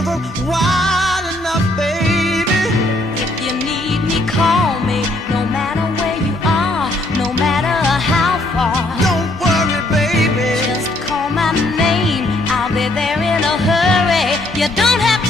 river wide enough, baby. If you need me, call me. No matter where you are, no matter how far. Don't worry, baby. Just call my name, I'll be there in a hurry. You don't have to